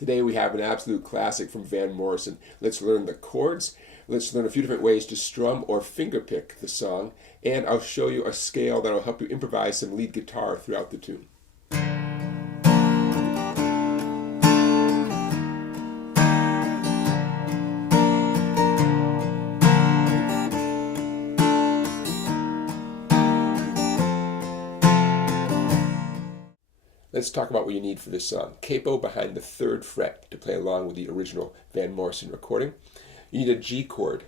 Today we have an absolute classic from Van Morrison. Let's learn the chords. Let's learn a few different ways to strum or fingerpick the song. And I'll show you a scale that will help you improvise some lead guitar throughout the tune. Let's talk about what you need for this song. Capo behind the 3rd fret to play along with the original Van Morrison recording. You need a G chord.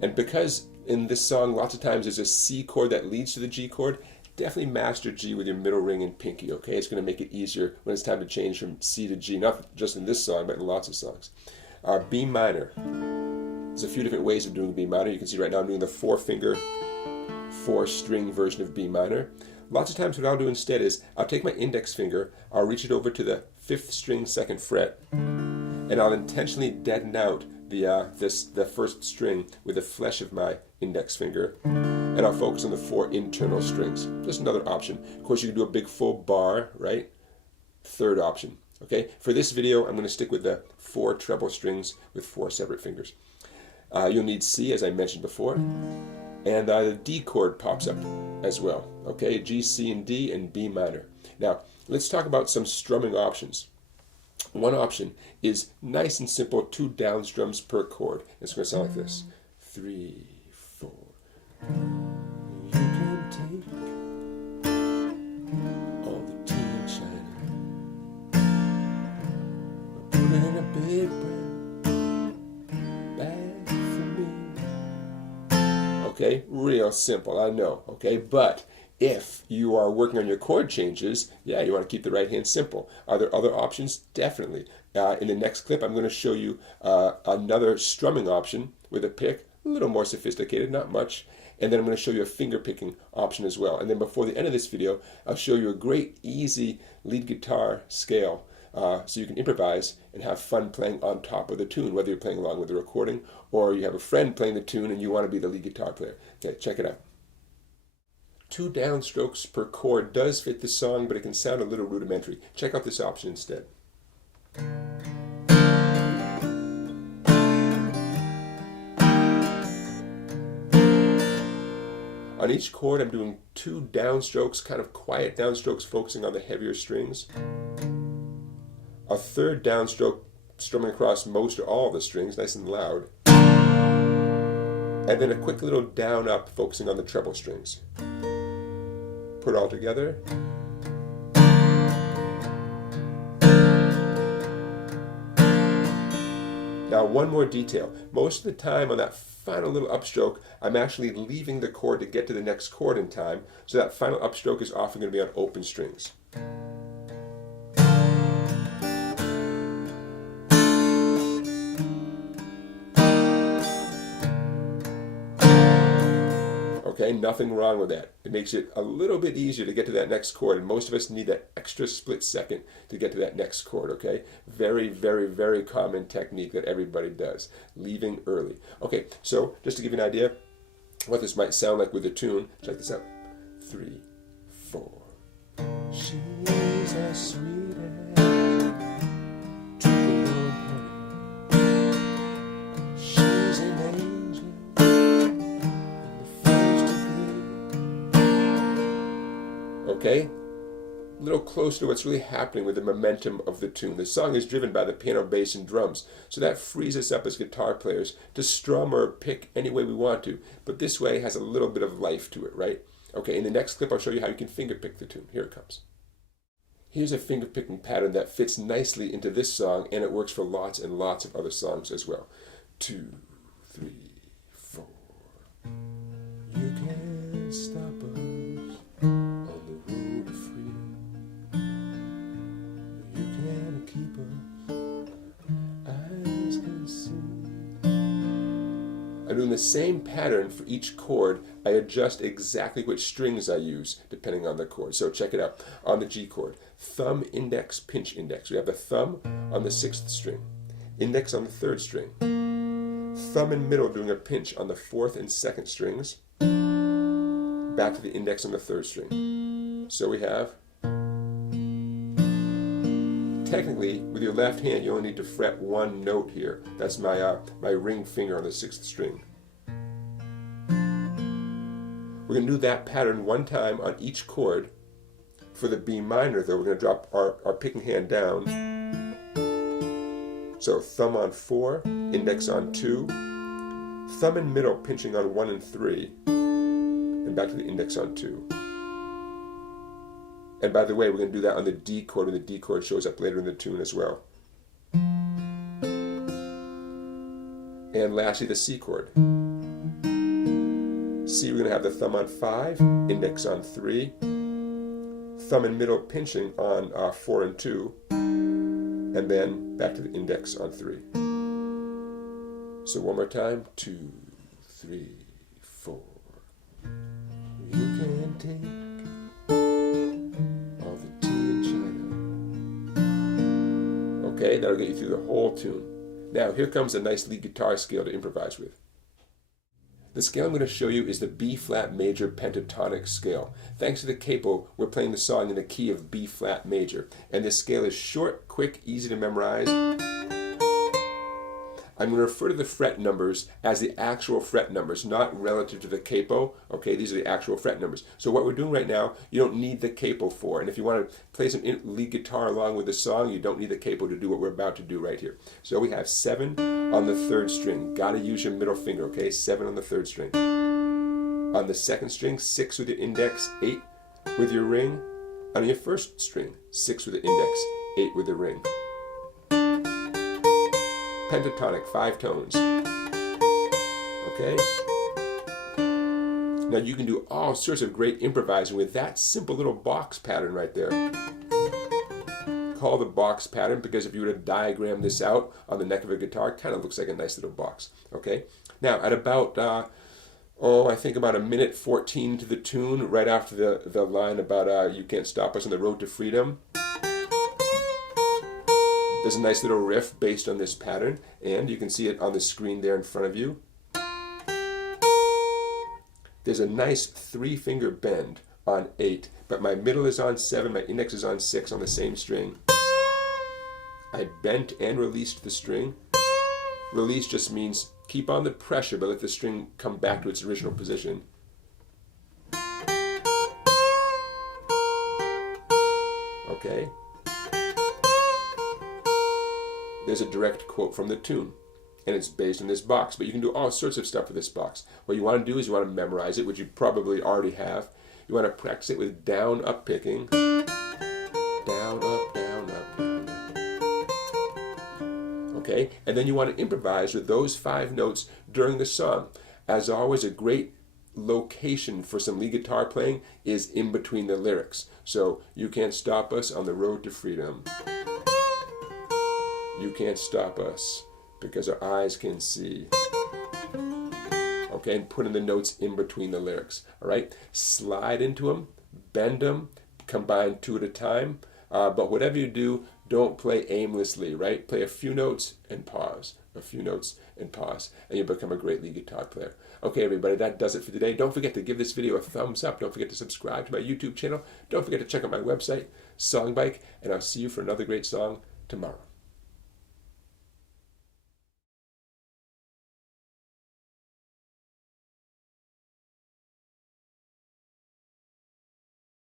And because in this song lots of times there's a C chord that leads to the G chord, definitely master G with your middle ring and pinky, okay? It's going to make it easier when it's time to change from C to G, not just in this song, but in lots of songs. B minor. There's a few different ways of doing B minor. You can see right now I'm doing the 4-finger, 4-string version of B minor. Lots of times what I'll do instead is I'll take my index finger, I'll reach it over to the 5th string 2nd fret, and I'll intentionally deaden out the 1st string with the flesh of my index finger, and I'll focus on the 4 internal strings. Just another option. Of course, you can do a big full bar, right? 3rd option. Okay. For this video, I'm going to stick with the 4 treble strings with 4 separate fingers. You'll need C, as I mentioned before. And the D chord pops up as well. Okay, G, C, and D, and B minor. Now, let's talk about some strumming options. One option is nice and simple, 2 down strums per chord. It's going to sound like this. 3, 4. You can take all the tea and china, put it in a big brown bag for me. Okay, real simple, I know, okay? But if you are working on your chord changes, yeah, you want to keep the right hand simple. Are there other options? Definitely. In the next clip, I'm going to show you another strumming option with a pick, a little more sophisticated, not much. And then I'm going to show you a finger picking option as well. And then before the end of this video, I'll show you a great, easy lead guitar scale so you can improvise and have fun playing on top of the tune, whether you're playing along with the recording or you have a friend playing the tune and you want to be the lead guitar player. Okay, check it out. 2 downstrokes per chord does fit the song, but it can sound a little rudimentary. Check out this option instead. On each chord, I'm doing 2 downstrokes, kind of quiet downstrokes, focusing on the heavier strings. A 3rd downstroke strumming across most or all of the strings, nice and loud. And then a quick little down up, focusing on the treble strings. Put it all together. Now, one more detail. Most of the time on that final little upstroke, I'm actually leaving the chord to get to the next chord in time, so that final upstroke is often going to be on open strings. Okay, nothing wrong with that. It makes it a little bit easier to get to that next chord, and most of us need that extra split second to get to that next chord, okay? Very, very, very common technique that everybody does, leaving early. Okay, so just to give you an idea what this might sound like with the tune, check this out. 3, 4. She's as sweet as Tupelo Honey. She's an angel. Okay, a little closer to what's really happening with the momentum of the tune. The song is driven by the piano, bass, and drums, so that frees us up as guitar players to strum or pick any way we want to, but this way has a little bit of life to it, right? Okay, in the next clip I'll show you how you can finger pick the tune. Here it comes. Here's a finger picking pattern that fits nicely into this song, and it works for lots and lots of other songs as well. 2, 3, 4. You can't stop us. I'm doing the same pattern for each chord. I adjust exactly which strings I use depending on the chord. So check it out. On the G chord, thumb, index, pinch, index. We have the thumb on the 6th string, index on the 3rd string, thumb and middle doing a pinch on the 4th and 2nd strings, back to the index on the 3rd string. So we have 10 technically, with your left hand, you only need to fret one note here. That's my ring finger on the 6th string. We're going to do that pattern one time on each chord. For the B minor, though, we're going to drop our picking hand down. So thumb on 4, index on 2, thumb and middle pinching on 1 and 3, and back to the index on 2. And by the way, we're going to do that on the D chord, and the D chord shows up later in the tune as well. And lastly, the C chord. C, we're going to have the thumb on 5, index on 3, thumb and middle pinching on 4 and 2, and then back to the index on 3. So one more time, 2, 3, 4. You can take all the tea in China. Okay, that'll get you through the whole tune. Now here comes a nice lead guitar scale to improvise with. The scale I'm going to show you is the B-flat major pentatonic scale. Thanks to the capo, we're playing the song in the key of B-flat major. And this scale is short, quick, easy to memorize. I'm going to refer to the fret numbers as the actual fret numbers, not relative to the capo. Okay, these are the actual fret numbers. So what we're doing right now, you don't need the capo for. And if you want to play some lead guitar along with the song, you don't need the capo to do what we're about to do right here. So we have 7 on the 3rd string. Got to use your middle finger, okay? 7 on the 3rd string. On the 2nd string, 6 with your index, 8 with your ring. On your 1st string, 6 with the index, 8 with the ring. Pentatonic, 5 tones. Okay? Now you can do all sorts of great improvising with that simple little box pattern right there. Call the box pattern because if you were to diagram this out on the neck of a guitar, it kind of looks like a nice little box. Okay? Now at about, I think about 1:14 to the tune, right after the line about you can't stop us on the road to freedom, there's a nice little riff based on this pattern, and you can see it on the screen there in front of you. There's a nice 3-finger bend on 8, but my middle is on 7, my index is on 6 on the same string. I bent and released the string. Release just means keep on the pressure, but let the string come back to its original position. Okay? There's a direct quote from the tune, and it's based on this box, but you can do all sorts of stuff with this box. What you want to do is you want to memorize it, which you probably already have. You want to practice it with down, up picking. Down, up, down, up, down, up. Okay, and then you want to improvise with those 5 notes during the song. As always, a great location for some lead guitar playing is in between the lyrics. So, you can't stop us on the road to freedom. You can't stop us because our eyes can see. Okay, and put in the notes in between the lyrics. All right, slide into them, bend them, combine 2 at a time. But whatever you do, don't play aimlessly, right? Play a few notes and pause, a few notes and pause, and you'll become a great lead guitar player. Okay, everybody, that does it for today. Don't forget to give this video a thumbs up. Don't forget to subscribe to my YouTube channel. Don't forget to check out my website, Songbike, and I'll see you for another great song tomorrow.